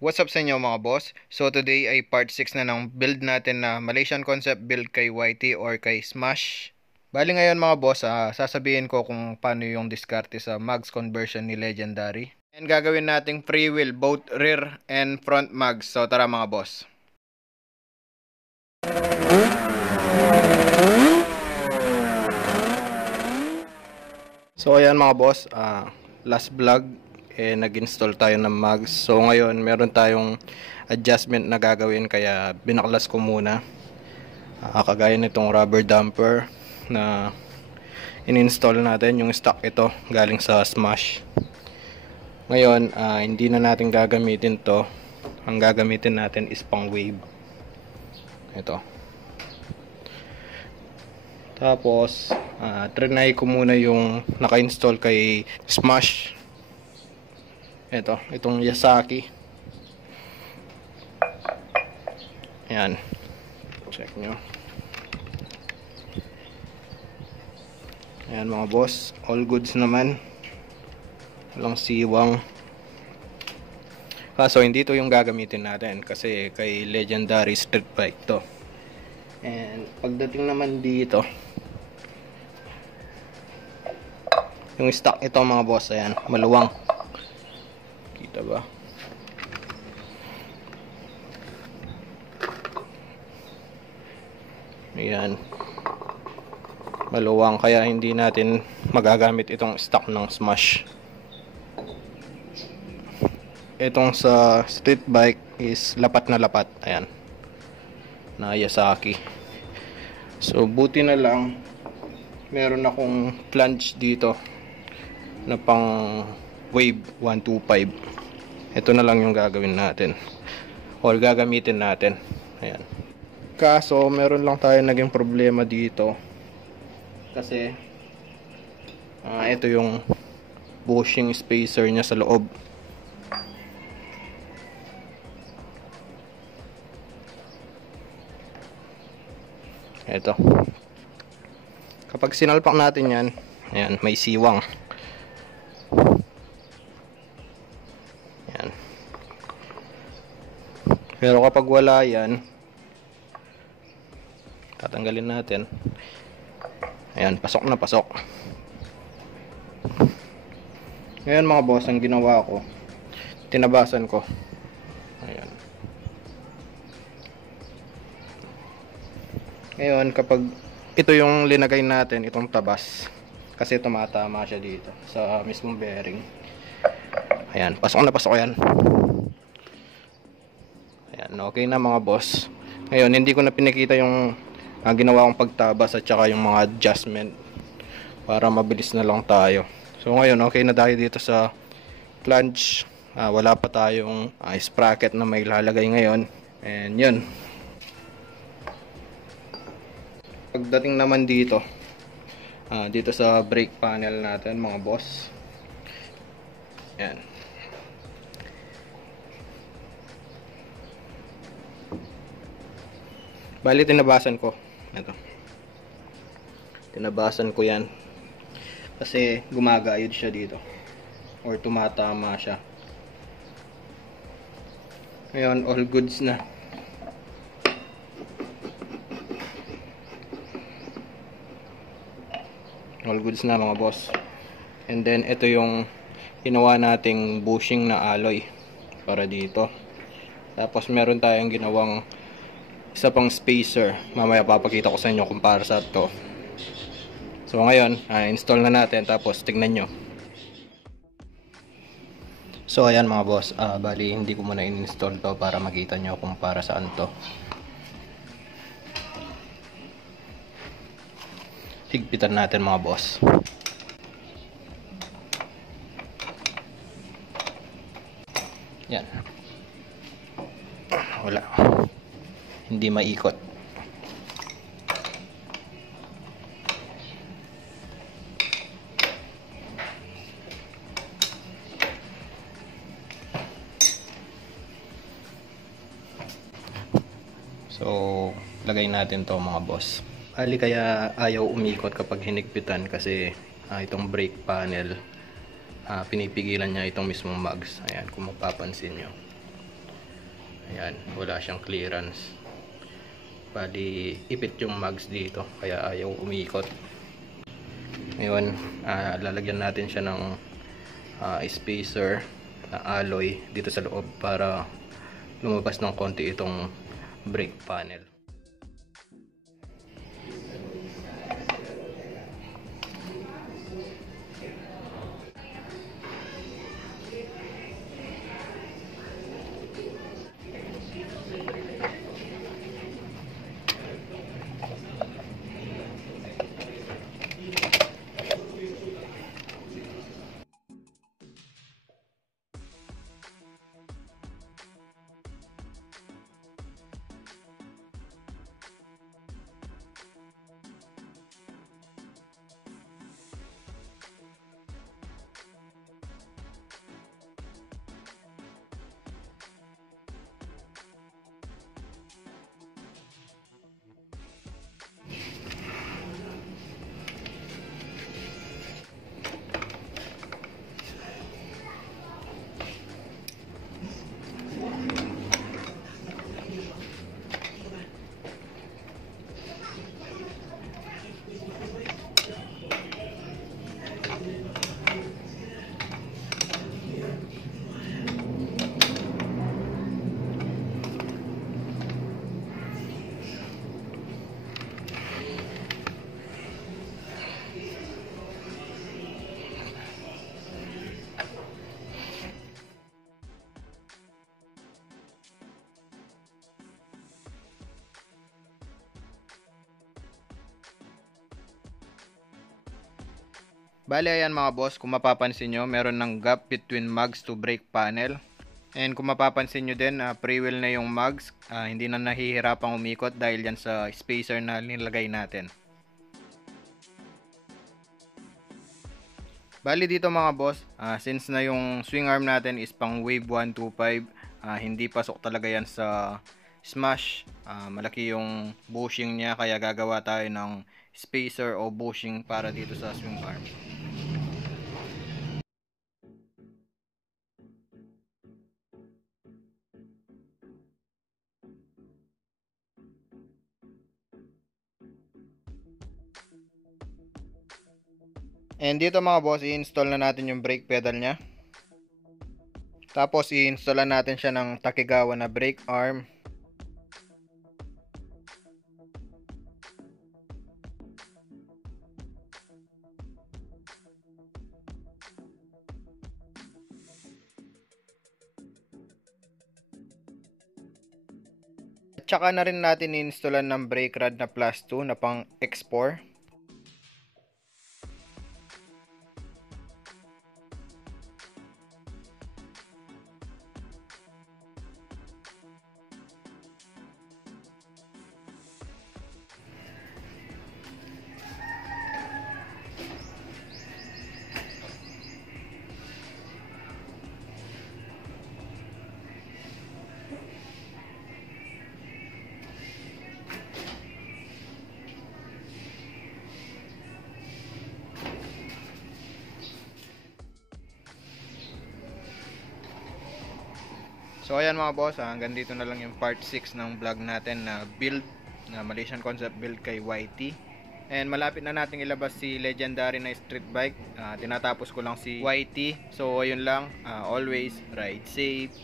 What's up sa inyo mga boss? So today ay part 6 na ng build natin na Malaysian concept build kay YT or kay Smash. Bali ngayon mga boss, sasabihin ko kung paano yung diskarte sa mags conversion ni Legendary. And gagawin nating free wheel both rear and front mags. So tara mga boss. So ayan mga boss, last vlog nag-install tayo ng mags. So ngayon meron tayong adjustment na gagawin kaya binaklas ko muna. Kagaya nitong rubber damper na in-install natin, yung stock ito galing sa Smash. Ngayon hindi na natin gagamitin to. Ang gagamitin natin is pang wave. Ito. Tapos trinay ko muna yung naka-install kay Smash. Itong Yasaki. Ayan. Check nyo. Ayan mga boss. All goods naman. Walang siwang. Kaso hindi to yung gagamitin natin. Kasi kay Legendary street bike to. And pagdating naman dito, yung stock ito mga boss. Ayan. Maluwang. Kita ba? Ayan. Maluwang kaya hindi natin magagamit itong stock ng Smash. Itong sa street bike is lapat na lapat. Ayan. Na Yasaki. So buti na lang meron akong flange dito na pang wave 125. Ito na lang yung gagawin natin or gagamitin natin. Ayan. Kaso meron lang tayo naging problema dito kasi ito yung bushing spacer niya sa loob. Ito, kapag sinalpak natin yan, ayan, may siwang. Ayan. Pero kapag wala yan, tatanggalin natin. Ayan, pasok na pasok. Ngayon mga boss, ang ginawa ko, tinabasan ko. Ayan. Ngayon kapag ito yung linagay natin, itong tabas, kasi tumatama siya dito sa mismong bearing. Ayan, pasok na pasok yan. Ayan, okay na mga boss. Ngayon hindi ko na pinakita yung ginawa kong pagtabas at saka yung mga adjustment para mabilis na lang tayo. So ngayon okay na tayo dito sa flange. Wala pa tayong sprocket na may lalagay ngayon. And yun. Pagdating naman dito dito sa brake panel natin mga boss. Ayan. Bali tinabasan ko. Ito. Tinabasan ko yan. Kasi gumagayod siya dito. Or tumatama siya. Ngayon, all goods na. All goods na mga boss. And then, ito yung ginawa nating bushing na alloy. Para dito. Tapos, meron tayong ginawang isa pang spacer. Mamaya papakita ko sa inyo kung para sa to. So ngayon install na natin tapos tignan nyo. So ayan mga boss, bali hindi ko muna in-install to para makita nyo kung para saan to. Higpitan natin mga boss. Yan. Wala. Hindi maikot. So, lagay natin to mga boss. Bali kaya ayaw umikot kapag hinigpitan kasi itong brake panel pinipigilan niya itong mismong mags. Ayan, kung mapapansin nyo. Ayan, wala siyang clearance. Bali, ipit yung mugs dito, kaya ayaw umikot. Ngayon, lalagyan natin siya ng spacer na alloy dito sa loob para lumabas ng konti itong brake panel. Bale, ayan mga boss, kung mapapansin nyo, meron ng gap between mugs to brake panel. And kung mapapansin nyo din, pre-wheel na yung mugs, hindi na nahihirapang umikot dahil yan sa spacer na nilagay natin. Bali dito mga boss, since na yung swing arm natin is pang wave 125, hindi pasok talaga yan sa smash. Malaki yung bushing niya, kaya gagawa tayo ng spacer o bushing para dito sa swing arm. And dito mga boss, i-install na natin yung brake pedal nya. Tapos i-install natin siya ng Takigawa na brake arm. At saka na rin natin i-installan ng brake rod na plus 2 na pang X4. So ayan mga boss, hanggang dito na lang yung part 6 ng vlog natin na build, na Malaysian concept build kay YT. And malapit na nating ilabas si legendary na street bike. Tinatapos ko lang si YT. So ayun lang, always ride safe,